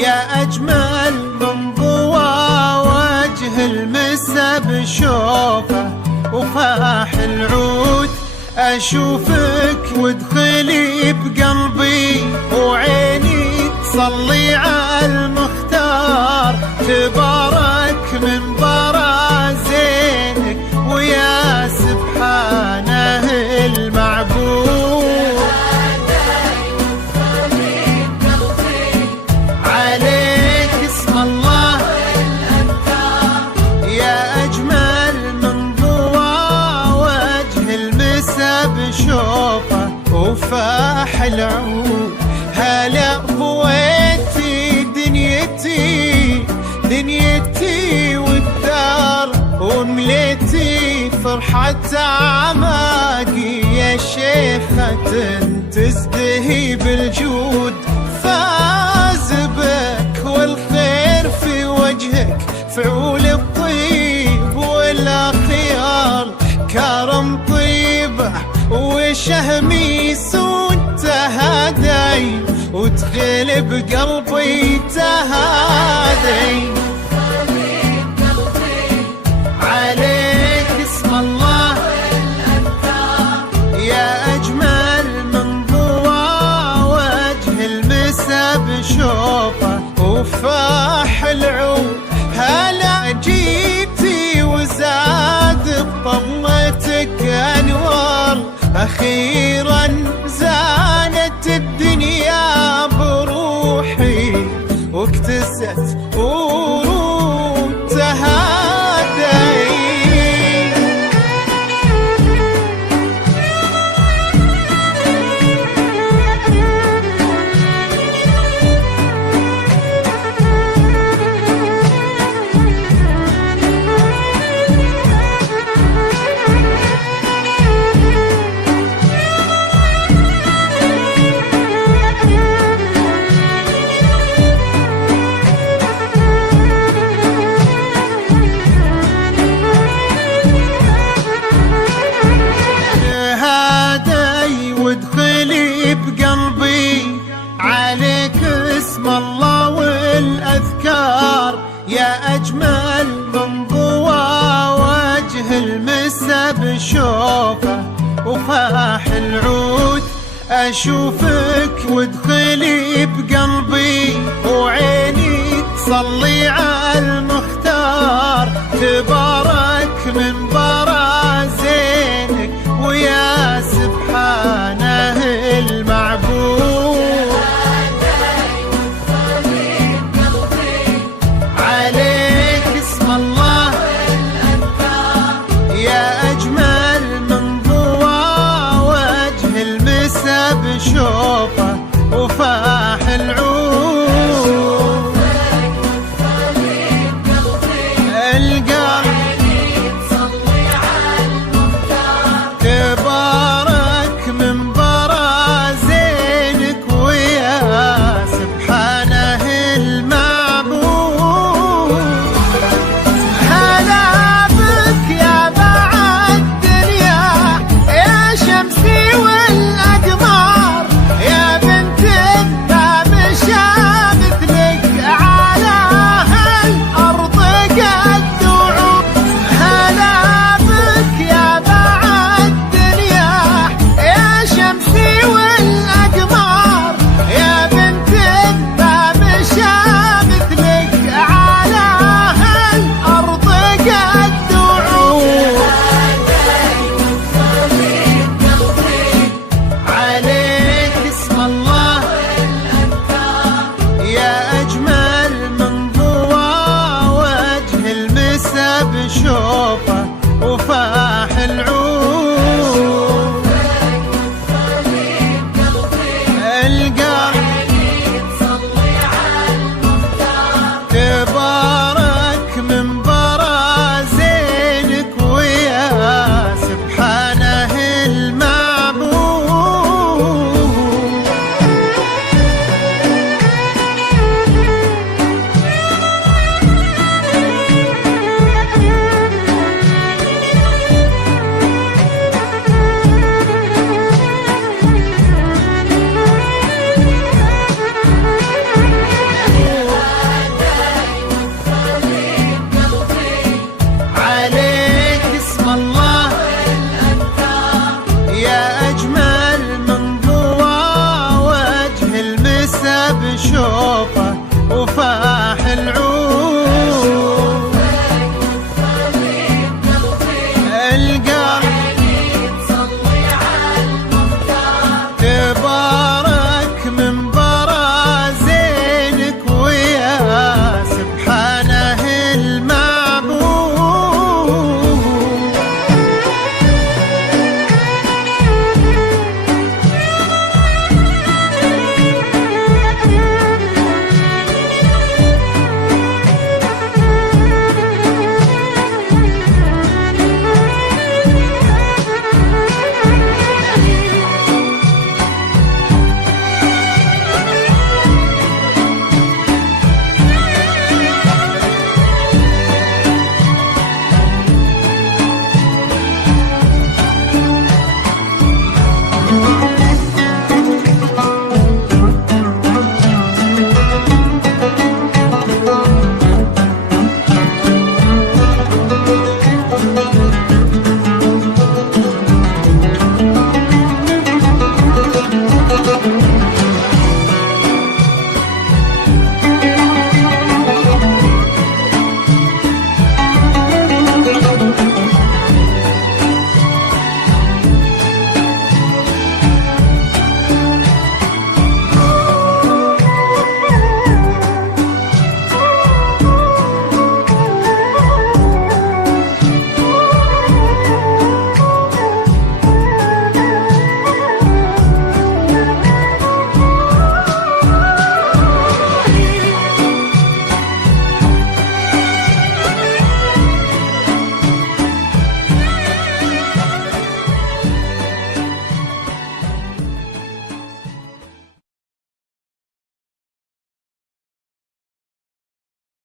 يا أجمل من ضوى وجه المسا بشوفه وفاح العود. أشوفك وادخلي بقلبي وعيني تصلي على المختار. تبارك من برازينك ويا سبحانه المعبود. عليك اسم الله يا أجمل من ضوى وجه المسا بشوفه وفاح العود. هلا هويتي دنيتي دنيتي والدار ومليتي فرحة أعماقي يا شيخة تزدهي بالجود. فاز بك والخير في وجهك فعول الطيب والأخيار. كرم طيبه وشهمي سود تهادي وتغلب قلبي تهادي. عليك اسم الله يا أجمل من ضوى وجه المسا بشوفه وفاح العود. هلا جيتي وزاد بطلتك أنوار. أخيرا زانت الدنيا بروحي واكتست ورود تهادي. وادخلي بقلبي عليك اسم الله والأذكار. يا أجمل من ضوى وجه المسا بشوفه وفاح العود. أشوفك وادخلي بقلبي وعيني تصلي على المختار. تبارك من برازينك ويا سبحانه المعبود. عليك اسم الله يا أجمل من ضوى وجه المسا بشوفه وفاح العود. نشوفه